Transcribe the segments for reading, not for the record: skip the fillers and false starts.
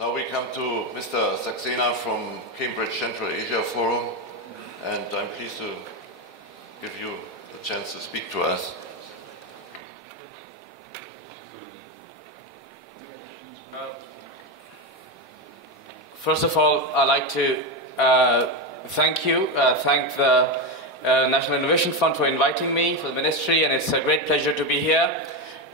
Now we come to Mr. Saksena from Cambridge Central Asia Forum, and I'm pleased to give you a chance to speak to us. First of all, I'd like to thank the National Innovation Fund for inviting me, for the ministry, and it's a great pleasure to be here.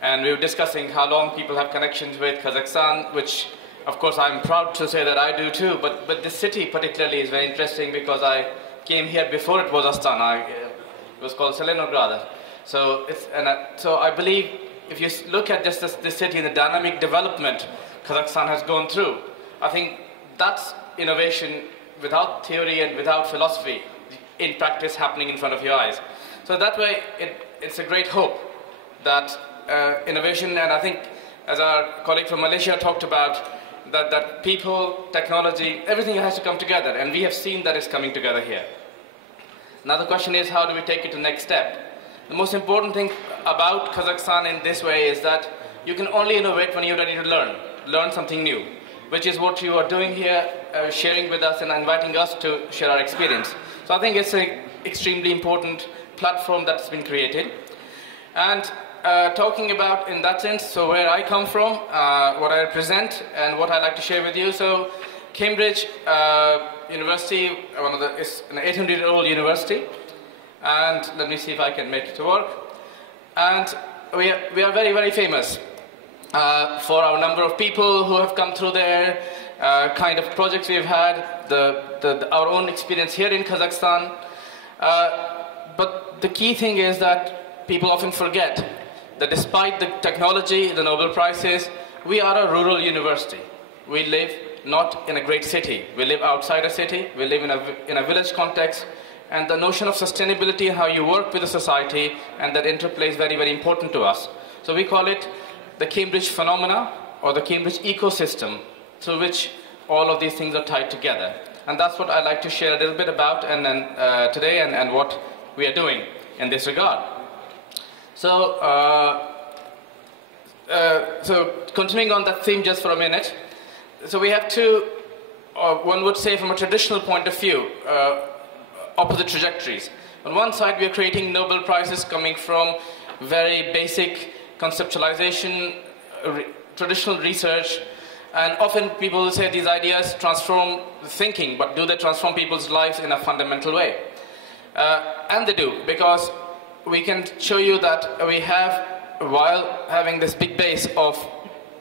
And we were discussing how long people have connections with Kazakhstan, which, of course, I'm proud to say that I do too. But this city particularly is very interesting because I came here before it was Astana. It was called Zelenograd. So I believe if you look at just this city and the dynamic development Kazakhstan has gone through, I think that's innovation without theory and without philosophy in practice happening in front of your eyes. So that way, it's a great hope that innovation, and I think as our colleague from Malaysia talked about, that people, technology, everything has to come together, and we have seen that it's coming together here. Now the question is, how do we take it to the next step? The most important thing about Kazakhstan in this way is that you can only innovate when you're ready to learn something new, which is what you are doing here, sharing with us and inviting us to share our experience. So I think it's an extremely important platform that's been created. And talking about, in that sense, so where I come from, what I represent, and what I'd like to share with you. So Cambridge University, is an 800-year-old university. And let me see if I can make it work. And we are very, very famous for our number of people who have come through there, kind of projects we've had, our own experience here in Kazakhstan. But the key thing is that people often forget that despite the technology, the Nobel Prizes, we are a rural university. We live not in a great city. We live outside a city. We live in a village context. And the notion of sustainability and how you work with the society and that interplay is very, very important to us. So we call it the Cambridge phenomena or the Cambridge ecosystem through which all of these things are tied together. And that's what I'd like to share a little bit about today and what we are doing in this regard. So continuing on that theme just for a minute. So we have two, one would say from a traditional point of view, opposite trajectories. On one side, we are creating Nobel Prizes coming from very basic conceptualization, traditional research, and often people will say these ideas transform thinking, but do they transform people's lives in a fundamental way? And they do, because we can show you that we have, while having this big base of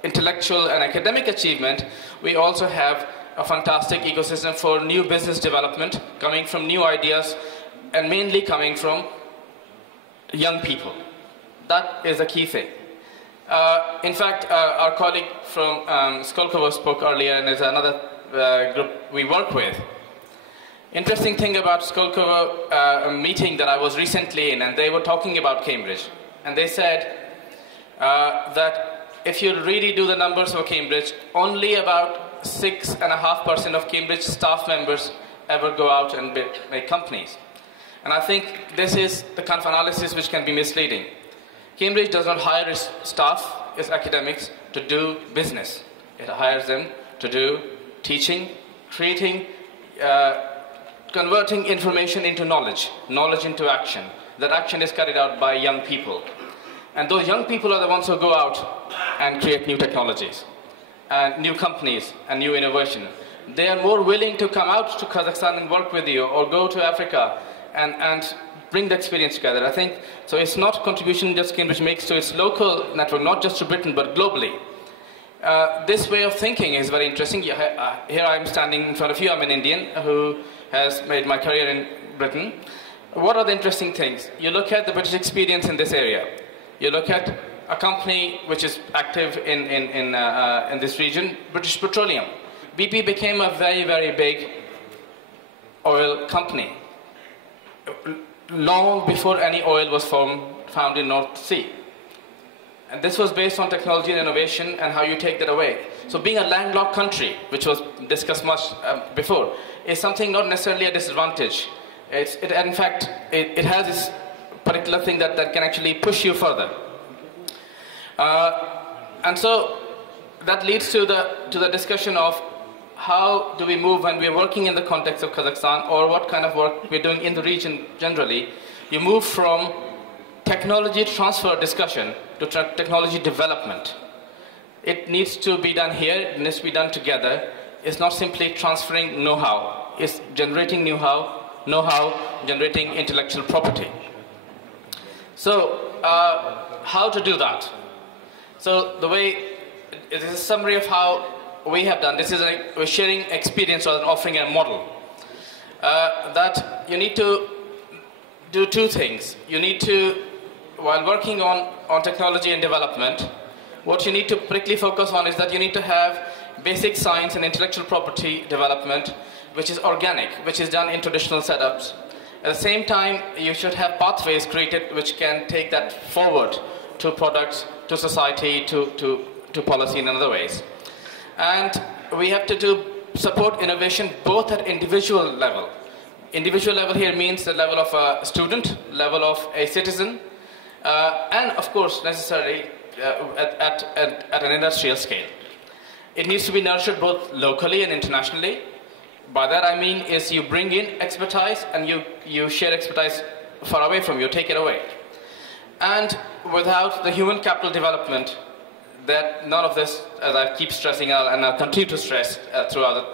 intellectual and academic achievement, we also have a fantastic ecosystem for new business development coming from new ideas and mainly coming from young people. That is a key thing. In fact, our colleague from Skolkovo spoke earlier, and there's another group we work with. Interesting thing about Skolkovo, a meeting that I was recently in, and they were talking about Cambridge. And they said that if you really do the numbers for Cambridge, only about 6.5% of Cambridge staff members ever go out and make companies. And I think this is the kind of analysis which can be misleading. Cambridge does not hire its staff, its academics, to do business. It hires them to do teaching, creating, converting information into knowledge, knowledge into action. That action is carried out by young people. And those young people are the ones who go out and create new technologies, and new companies, and new innovation. They are more willing to come out to Kazakhstan and work with you, or go to Africa and bring the experience together. I think, so it's not a contribution just Cambridge makes to its local network, not just to Britain, but globally. This way of thinking is very interesting. Here I am standing in front of you. I'm an Indian who has made my career in Britain. What are the interesting things? You look at the British experience in this area. You look at a company which is active in this region, British Petroleum. BP became a very, very big oil company long before any oil was found in North Sea. And this was based on technology and innovation and how you take that away. So being a landlocked country, which was discussed much before, is something not necessarily a disadvantage. In fact, it has this particular thing that can actually push you further. And so that leads to the discussion of how do we move when we're working in the context of Kazakhstan, or what kind of work we're doing in the region generally. You move from technology transfer discussion to technology development. It needs to be done here, it needs to be done together. It's not simply transferring know-how, it's generating know-how, generating intellectual property. So, how to do that? So, the way, it is a summary of how we have done. This is we're sharing experience rather than offering a model. That you need to do two things. You need to, while working on technology and development, what you need to particularly focus on is that you need to have basic science and intellectual property development, which is organic, which is done in traditional setups. At the same time, you should have pathways created which can take that forward to products, to society, to policy in other ways. And we have to support innovation both at individual level. Individual level here means the level of a student, level of a citizen, and of course necessarily at an industrial scale. It needs to be nurtured both locally and internationally. By that I mean is you bring in expertise and you share expertise far away from you, take it away. And without the human capital development, that none of this, as I keep stressing out and I'll continue to stress throughout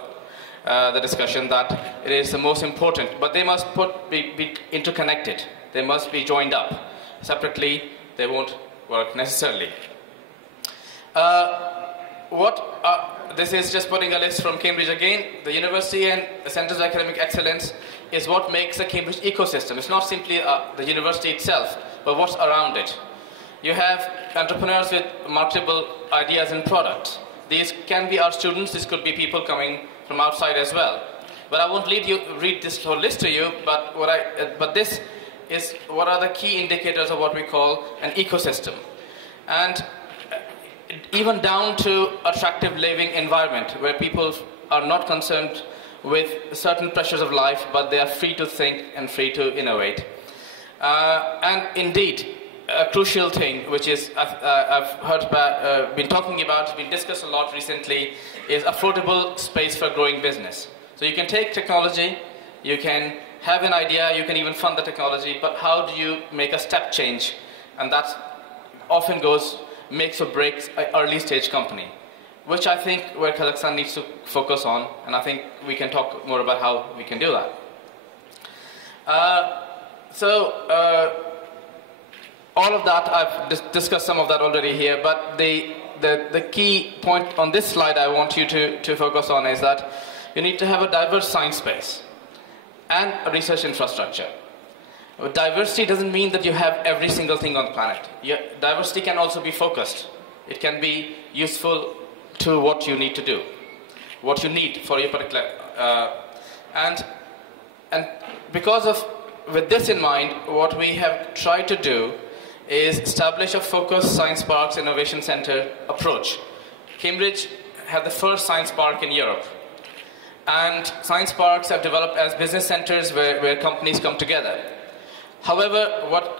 the discussion, that it is the most important. But they must be interconnected. They must be joined up. Separately, they won't work necessarily. This is just putting a list from Cambridge again. The university and the centers of academic excellence is what makes the Cambridge ecosystem. It's not simply the university itself, but what's around it. You have entrepreneurs with marketable ideas and products. These can be our students, this could be people coming from outside as well. But I won't read this whole list to you, but this is what are the key indicators of what we call an ecosystem. And even down to attractive living environment, where people are not concerned with certain pressures of life, but they are free to think and free to innovate. And indeed, a crucial thing, which is I've heard been talking about, it's been discussed a lot recently, is affordable space for growing business. So you can take technology, you can have an idea, you can even fund the technology, but how do you make a step change? And that often makes or breaks an early stage company, which I think where Kazakhstan needs to focus on, and I think we can talk more about how we can do that. All of that, I've discussed some of that already here, but the key point on this slide I want you to focus on is that you need to have a diverse science space and a research infrastructure. Diversity doesn't mean that you have every single thing on the planet. Diversity can also be focused. It can be useful to what you need to do, what you need for your particular... and with this in mind, what we have tried to do is establish a focused science parks innovation center approach. Cambridge had the first science park in Europe. And science parks have developed as business centers where companies come together. However, what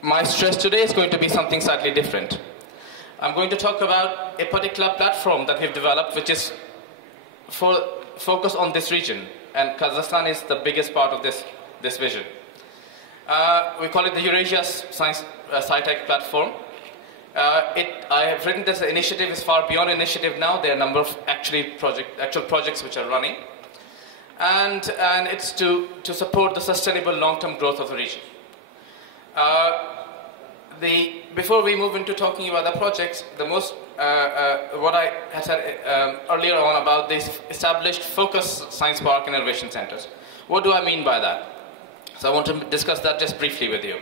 my stress today is going to be something slightly different. I'm going to talk about a particular platform that we've developed, which is focused on this region. And Kazakhstan is the biggest part of this vision. We call it the Eurasia Science SciTech platform. I have written this initiative is far beyond initiative now. There are a number of actual projects which are running. And it's to support the sustainable long-term growth of the region. Before we move into talking about the projects, what I had said earlier on about these established focused science park and innovation centers. What do I mean by that? So I want to discuss that just briefly with you.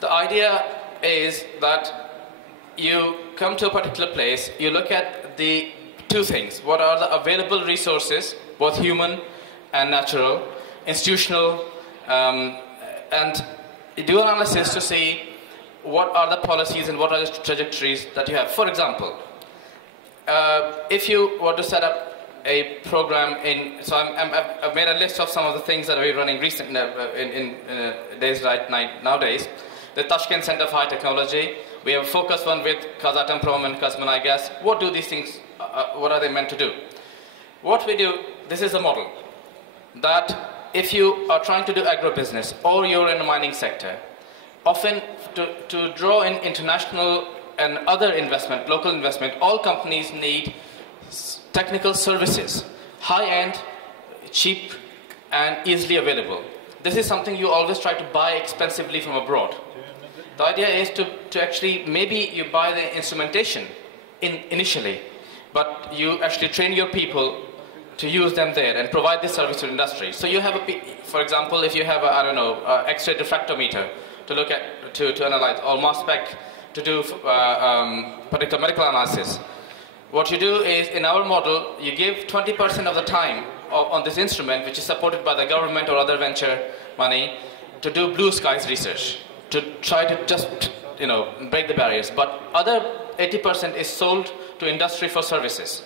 The idea is that you come to a particular place, you look at the two things. What are the available resources, both human and natural, institutional, and you do analysis to see what are the policies and what are the trajectories that you have. For example, if you want to set up a program I've made a list of some of the things that we're running recently nowadays. The Tashkent Center for High Technology, We have a focused one with Kazatomprom and Kazman Gas. What do these things, what are they meant to do? What we do, this is a model that if you are trying to do agribusiness or you're in the mining sector, often to draw in international and other investment, local investment, all companies need technical services, high-end, cheap, and easily available. This is something you always try to buy expensively from abroad. The idea is to actually, maybe you buy the instrumentation initially, but you actually train your people to use them there and provide this service to industry. So you have for example, if you have a, I don't know, X-ray diffractometer to look at, to analyze, or mass spec to do particular medical analysis. What you do is, in our model, you give 20% of the time on this instrument, which is supported by the government or other venture money, to do blue skies research, to try to just, break the barriers. But other 80% is sold to industry for services.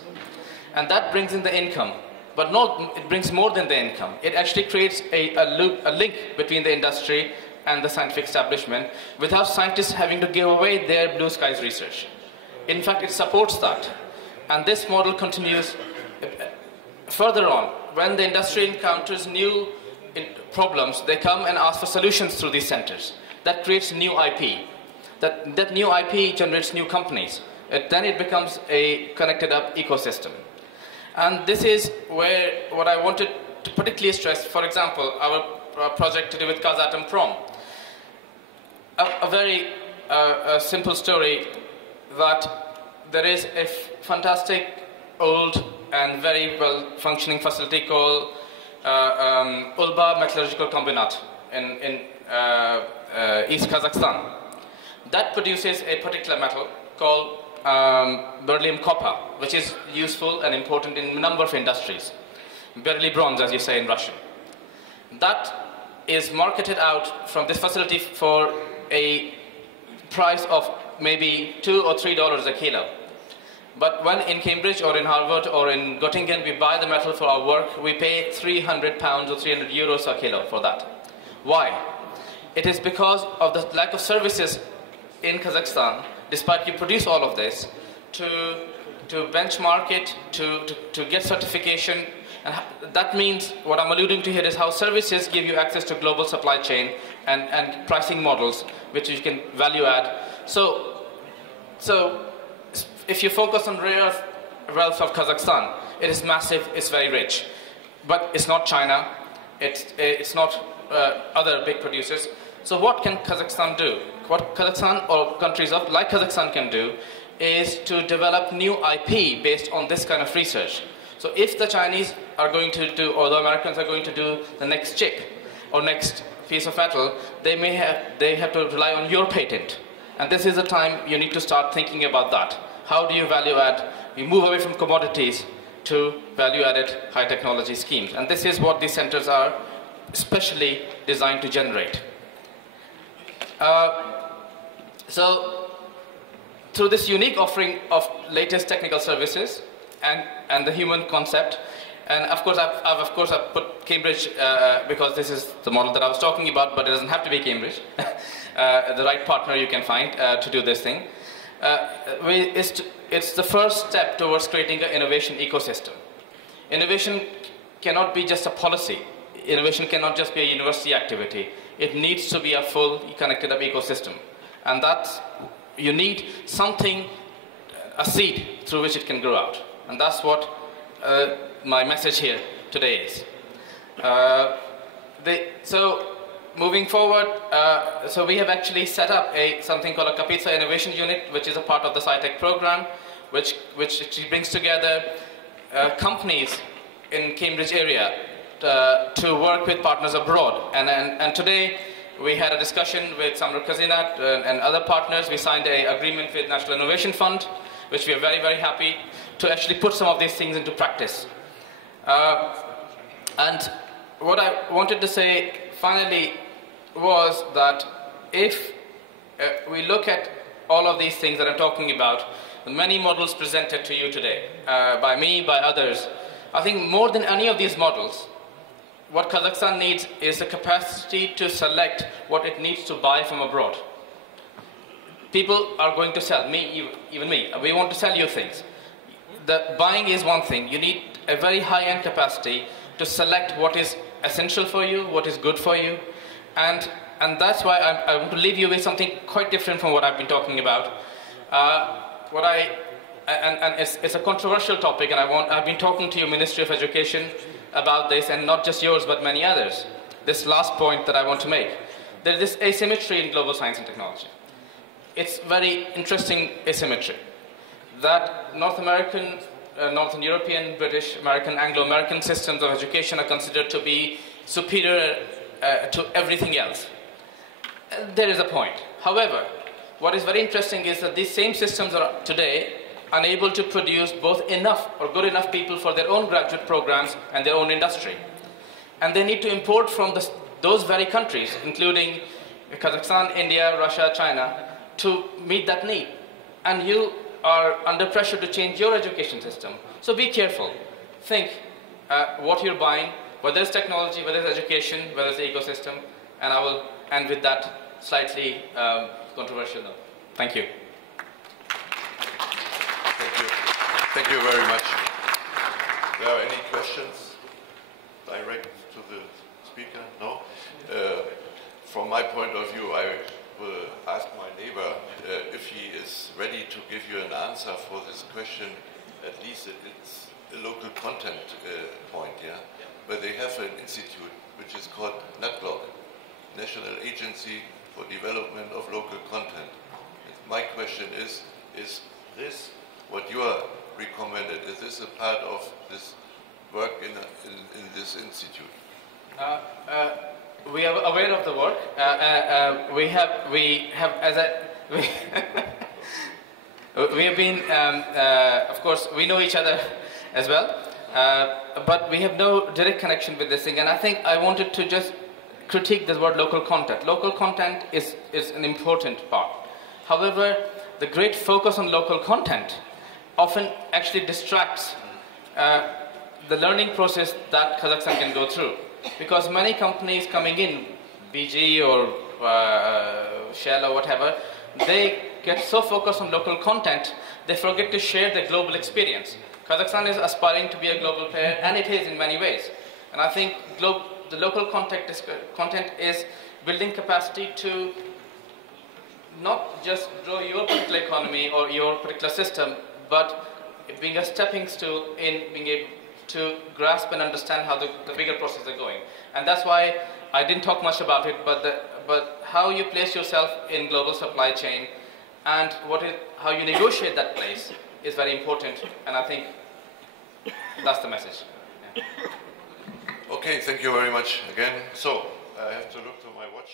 And that brings in the income. But it brings more than the income. It actually creates a link between the industry and the scientific establishment without scientists having to give away their blue skies research. In fact, it supports that. And this model continues further on. When the industry encounters new problems, they come and ask for solutions through these centers. That creates new IP. That new IP generates new companies. Then it becomes a connected up ecosystem. And this is where what I wanted to particularly stress, for example, our project to do with Kazatomprom. A very simple story that there is a fantastic old and very well functioning facility called Ulba Metallurgical Combinat in East Kazakhstan. That produces a particular metal called beryllium copper, which is useful and important in a number of industries. Beryllium bronze, as you say in Russian. That is marketed out from this facility for a price of maybe $2 or $3 a kilo. But when in Cambridge or in Harvard or in Göttingen we buy the metal for our work, we pay 300 pounds or 300 euros a kilo for that. Why? It is because of the lack of services in Kazakhstan, despite you produce all of this, to benchmark it, to get certification. And that means, what I'm alluding to here is how services give you access to global supply chain and pricing models, which you can value add. So if you focus on rare wealth of Kazakhstan, it is massive, it's very rich. But it's not China, it's not other big producers. So what can Kazakhstan do? What Kazakhstan or countries like Kazakhstan can do is to develop new IP based on this kind of research. So if the Chinese are going to do, or the Americans are going to do the next chip or next piece of metal, they have to rely on your patent. And this is the time you need to start thinking about that. How do you value add? You move away from commodities to value-added high technology schemes. And this is what these centers are specially designed to generate. So through this unique offering of latest technical services and the human concept, and of course I've put Cambridge because this is the model that I was talking about, but it doesn't have to be Cambridge. The right partner you can find to do this thing. It's the first step towards creating an innovation ecosystem. Innovation cannot be just a policy. Innovation cannot just be a university activity. It needs to be a full connected up ecosystem. And that's, you need something, a seed through which it can grow out. And that's what my message here today is. So moving forward, so we have actually set up something called a Kapitsa Innovation Unit, which is a part of the SciTech program, which actually brings together companies in Cambridge area to work with partners abroad. And today we had a discussion with Samir Kazinat and other partners. We signed an agreement with National Innovation Fund, which we are very, very happy to actually put some of these things into practice. And what I wanted to say finally was that if we look at all of these things that I'm talking about, the many models presented to you today, by me, by others, I think more than any of these models, what Kazakhstan needs is the capacity to select what it needs to buy from abroad. people are going to sell, even me, we want to sell you things. The buying is one thing. You need a very high-end capacity to select what is essential for you, what is good for you, and that's why I want to leave you with something quite different from what I've been talking about. It's a controversial topic, and I've been talking to your Ministry of Education about this, and not just yours, but many others. This last point that I want to make. There is this asymmetry in global science and technology. It's very interesting asymmetry. That Northern European, British, American, Anglo-American systems of education are considered to be superior to everything else. There is a point. However, what is very interesting is that these same systems are today unable to produce both enough or good enough people for their own graduate programs and their own industry. And they need to import from those very countries, including Kazakhstan, India, Russia, China, to meet that need. And you are under pressure to change your education system. So be careful. Think what you're buying, whether it's technology, whether it's education, whether it's the ecosystem. And I will end with that slightly controversial note. Thank you. Thank you very much. There are any questions direct to the speaker? No? From my point of view, I will ask my neighbor if he is ready to give you an answer for this question. At least it's a local content point, yeah? But they have an institute which is called NATBLOC, National Agency for Development of Local Content. My question is this what you are recommended? Is this a part of this work in this institute? We are aware of the work. We have been, of course, we know each other as well, but we have no direct connection with this thing. And I think I wanted to just critique this word local content. Local content is an important part. However, the great focus on local content often actually distracts the learning process that Kazakhstan can go through. Because many companies coming in, BG or Shell or whatever, they get so focused on local content, they forget to share the global experience. Kazakhstan is aspiring to be a global player, and it is in many ways. And I think the local content is building capacity to not just grow your particular economy or your particular system, but being a stepping stool in being able to grasp and understand how the bigger processes are going. And that's why I didn't talk much about it, but how you place yourself in global supply chain and how you negotiate that place is very important. And I think that's the message. Yeah. Okay, thank you very much again. So I have to look to my watch.